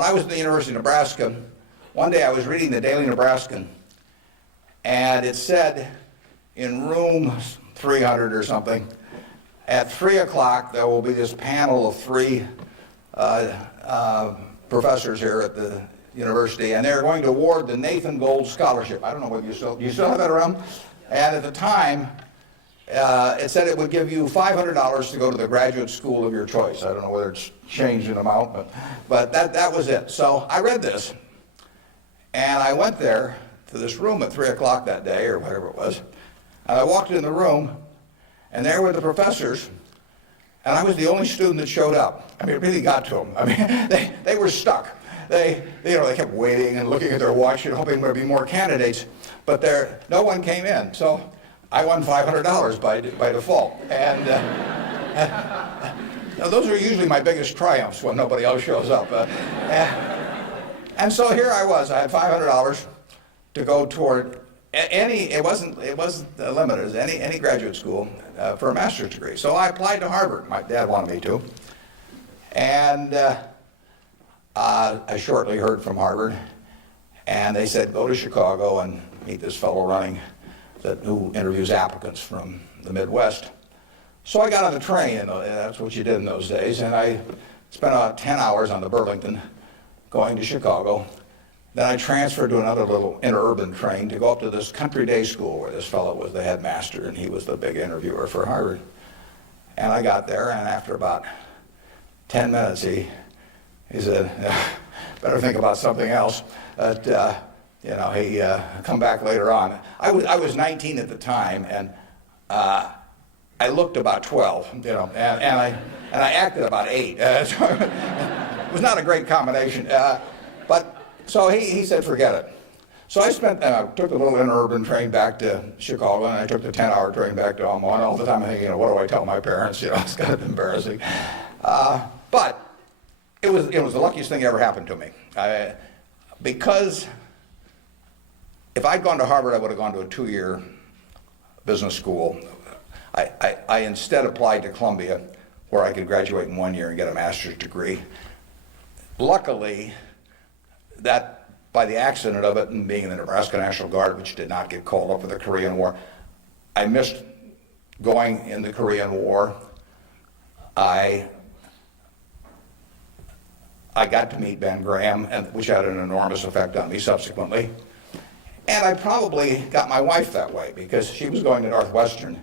when I was at the University of Nebraska, one day I was reading the Daily Nebraskan, and it said in room 300 or something, at 3 o'clock there will be this panel of three professors here at the university, and they're going to award the Nathan Gold Scholarship. I don't know whether you still have that around? And at the time, it said it would give you $500 to go to the graduate school of your choice. I don't know whether it's changed in amount, but that was it. So I read this, and I went there to this room at 3 o'clock that day, or whatever it was, and I walked in the room, and there were the professors, and I was the only student that showed up. I mean, it really got to them. I mean, they were stuck. They kept waiting and looking at their watch and hoping there'd be more candidates, but no one came in. So I won $500 by default. And those are usually my biggest triumphs when nobody else shows up. And so here I was. I had $500 to go toward it wasn't limited as any graduate school for a master's degree. So I applied to Harvard. My dad wanted me to. And I shortly heard from Harvard, and they said, go to Chicago and meet this fellow who interviews applicants from the Midwest. So I got on the train, and that's what you did in those days, and I spent about 10 hours on the Burlington going to Chicago. Then I transferred to another little interurban train to go up to this country day school where this fellow was the headmaster, and he was the big interviewer for Harvard. And I got there, and after about 10 minutes, he said, better think about something else. But, he come back later on. I was 19 at the time, and I looked about 12, and I acted about 8. So it was not a great combination. So he said, forget it. So I took the little interurban train back to Chicago, and I took the 10-hour train back to Omaha. And all the time I'm thinking, what do I tell my parents? It's kind of embarrassing. But it was the luckiest thing that ever happened to me. Because if I'd gone to Harvard, I would have gone to a 2-year business school. I instead applied to Columbia, where I could graduate in 1 year and get a master's degree. Luckily, that by the accident of it and being in the Nebraska National Guard, which did not get called up for the Korean War, I missed going in the Korean War. I got to meet Ben Graham, which had an enormous effect on me subsequently. And I probably got my wife that way, because she was going to Northwestern,